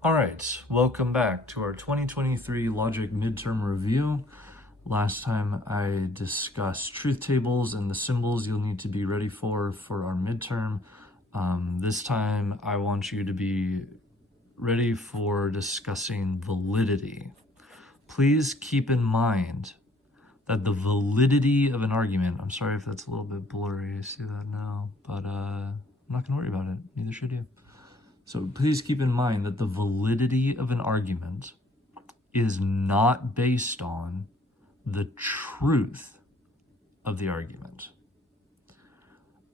All right, welcome back to our 2023 Logic Midterm Review. Last time I discussed truth tables and the symbols you'll need to be ready for our midterm. This time I want you to be ready for discussing validity. Please keep in mind that the validity of an argument, I'm sorry if that's a little bit blurry, I see that now, but I'm not gonna worry about it, neither should you. So please keep in mind that the validity of an argument is not based on the truth of the argument.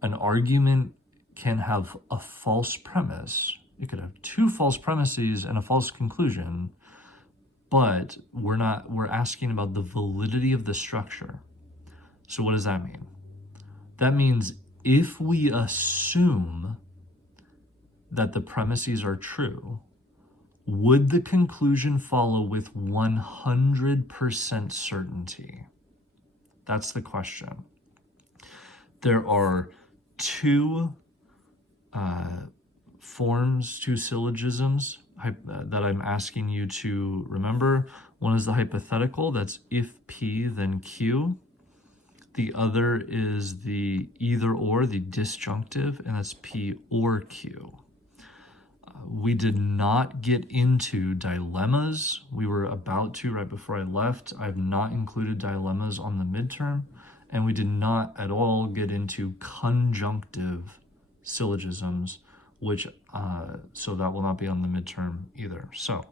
An argument can have a false premise. It could have two false premises and a false conclusion, but we're asking about the validity of the structure. So what does that mean? That means if we assume that the premises are true, would the conclusion follow with 100% certainty? That's the question. There are two forms, two syllogisms that I'm asking you to remember. One is the hypothetical, that's if P then Q. The other is the either or, the disjunctive, and that's P or Q. We did not get into dilemmas. We were about to right before I left. I have not included dilemmas on the midterm, and we did not at all get into conjunctive syllogisms, which so that will not be on the midterm either. So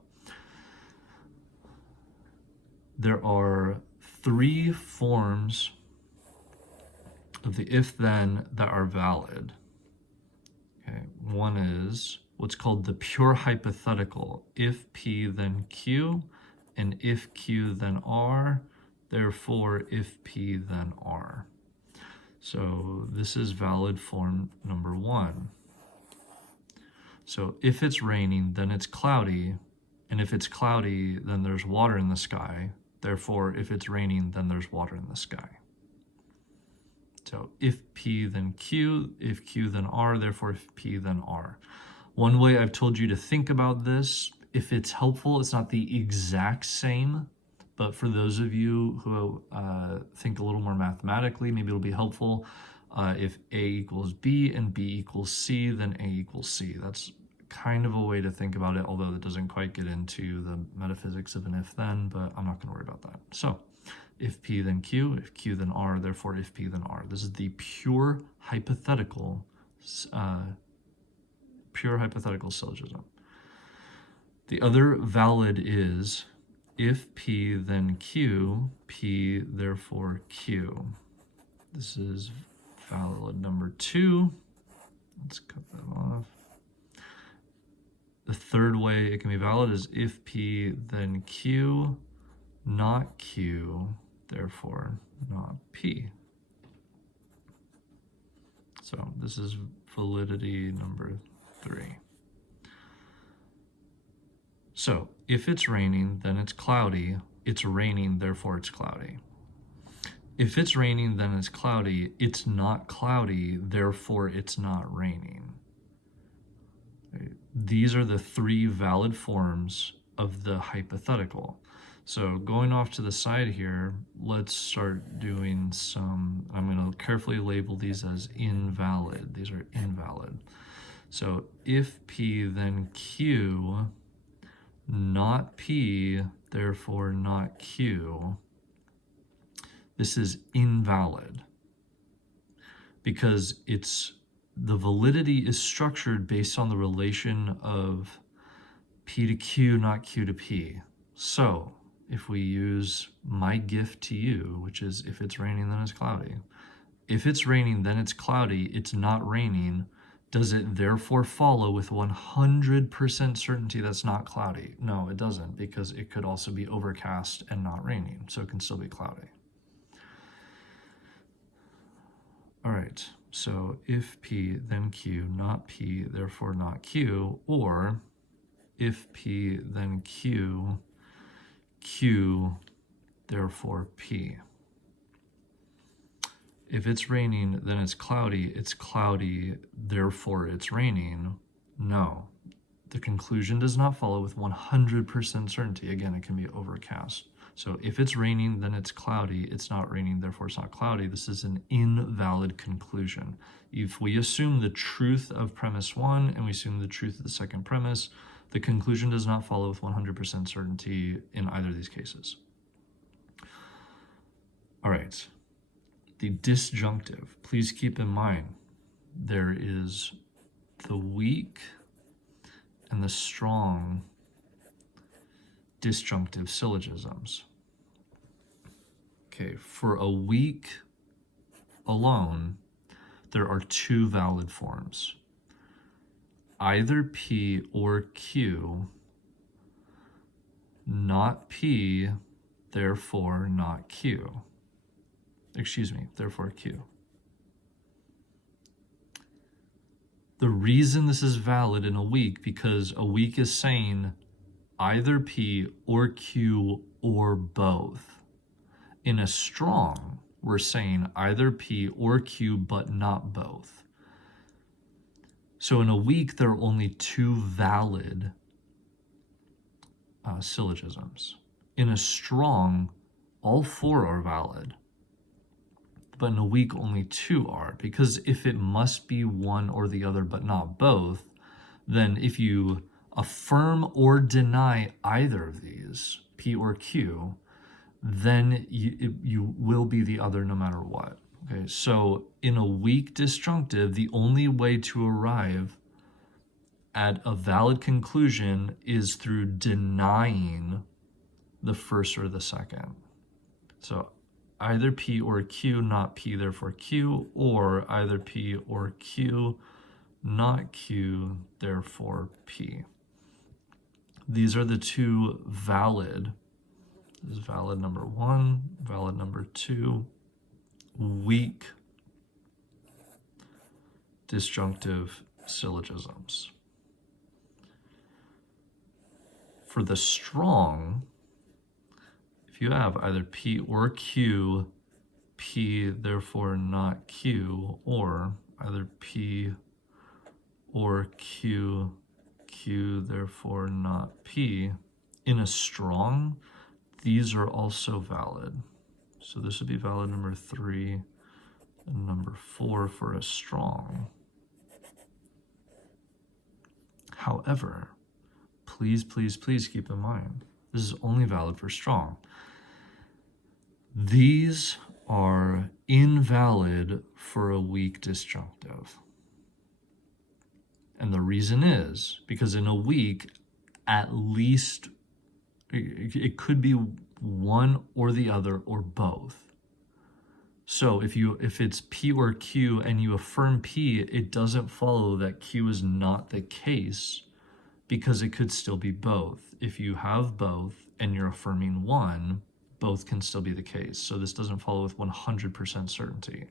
there are three forms of the if-then that are valid. Okay, one is what's called the pure hypothetical. If P then Q, and if Q then R, therefore if P then R. So this is valid form number one. So if it's raining, then it's cloudy, and if it's cloudy, then there's water in the sky. Therefore, if it's raining, then there's water in the sky. So if P then Q, if Q then R, therefore if P then R. One way I've told you to think about this, if it's helpful, it's not the exact same, but for those of you who think a little more mathematically, maybe it'll be helpful. If A equals B and B equals C, then A equals C. That's kind of a way to think about it, although that doesn't quite get into the metaphysics of an if-then, but I'm not going to worry about that. So if P then Q, if Q then R, therefore if P then R. This is the pure hypothetical syllogism. The other valid is if P then Q, P therefore Q. This is valid number two. Let's cut that off. The third way it can be valid is if P then Q, not Q, therefore not P. So this is validity number three. So if it's raining, then it's cloudy. It's raining, therefore it's cloudy. If it's raining, then it's cloudy. It's not cloudy, therefore it's not raining. These are the three valid forms of the hypothetical. So going off to the side here, let's start doing some, I'm going to carefully label these as invalid. These are invalid. So if P then Q, not P, therefore not Q, this is invalid because the validity is structured based on the relation of P to Q, not Q to P. So if we use my gift to you, which is if it's raining, then it's cloudy. If it's raining, then it's cloudy, it's not raining. Does it therefore follow with 100% certainty that's not cloudy? No, it doesn't, because it could also be overcast and not raining, so it can still be cloudy. All right, so if P, then Q, not P, therefore not Q, or if P, then Q, Q, therefore P. If it's raining, then it's cloudy, therefore it's raining. No, The conclusion does not follow with 100% certainty. Again, it can be overcast. So if it's raining, then it's cloudy. It's not raining, therefore it's not cloudy. This is an invalid conclusion. If we assume the truth of premise 1 and we assume the truth of the second premise, the conclusion does not follow with 100% certainty in either of these cases. All right, the disjunctive. Please keep in mind, there is the weak and the strong disjunctive syllogisms. Okay, for a weak alone, there are two valid forms. Either P or Q, not P, therefore not Q. Excuse me, therefore Q. The reason this is valid in a weak, because a weak is saying either P or Q or both. In a strong, we're saying either P or Q, but not both. So in a weak, there are only two valid syllogisms. In a strong, all four are valid. But in a weak, only two are. Because if it must be one or the other, but not both, then if you affirm or deny either of these, P or Q, then you will be the other no matter what. Okay, so in a weak disjunctive, the only way to arrive at a valid conclusion is through denying the first or the second. So either P or Q, not P, therefore Q, or either P or Q, not Q, therefore P. These are the two valid. This is valid number 1, valid number 2, weak disjunctive syllogisms. For the strong, if you have either P or Q, P therefore not Q, or either P or Q, Q therefore not P, in a strong, these are also valid. So this would be valid number 3 and number 4 for a strong. However, please keep in mind, this is only valid for strong. These are invalid for a weak disjunctive. And the reason is because in a weak, at least it could be one or the other or both. So if it's P or Q and you affirm P, it doesn't follow that Q is not the case, because it could still be both. If you have both and you're affirming one, both can still be the case. So this doesn't follow with 100% certainty.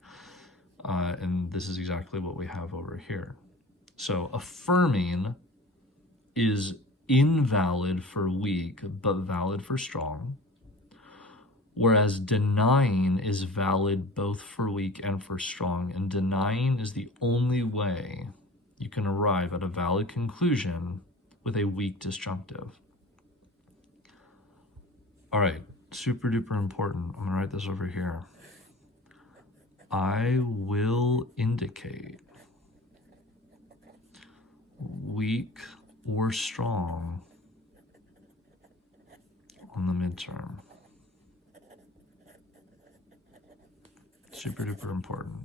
And this is exactly what we have over here. So affirming is invalid for weak, but valid for strong. Whereas denying is valid both for weak and for strong. And denying is the only way you can arrive at a valid conclusion with a weak disjunctive. All right, super duper important. I'm gonna write this over here. I will indicate weak or strong on the midterm. Super duper important.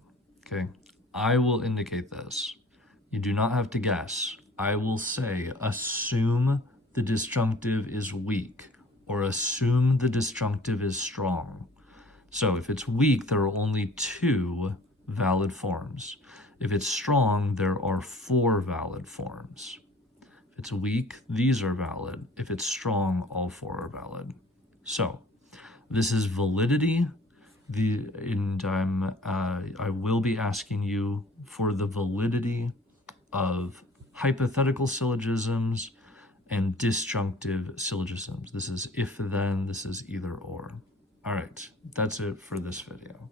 Okay, I will indicate this. You do not have to guess. I will say, assume the disjunctive is weak, or assume the disjunctive is strong. So if it's weak, there are only 2 valid forms. If it's strong, there are 4 valid forms. If it's weak, these are valid. If it's strong, all 4 are valid. So this is validity. I will be asking you for the validity of hypothetical syllogisms and disjunctive syllogisms. This is if then, this is either or. All right, that's it for this video.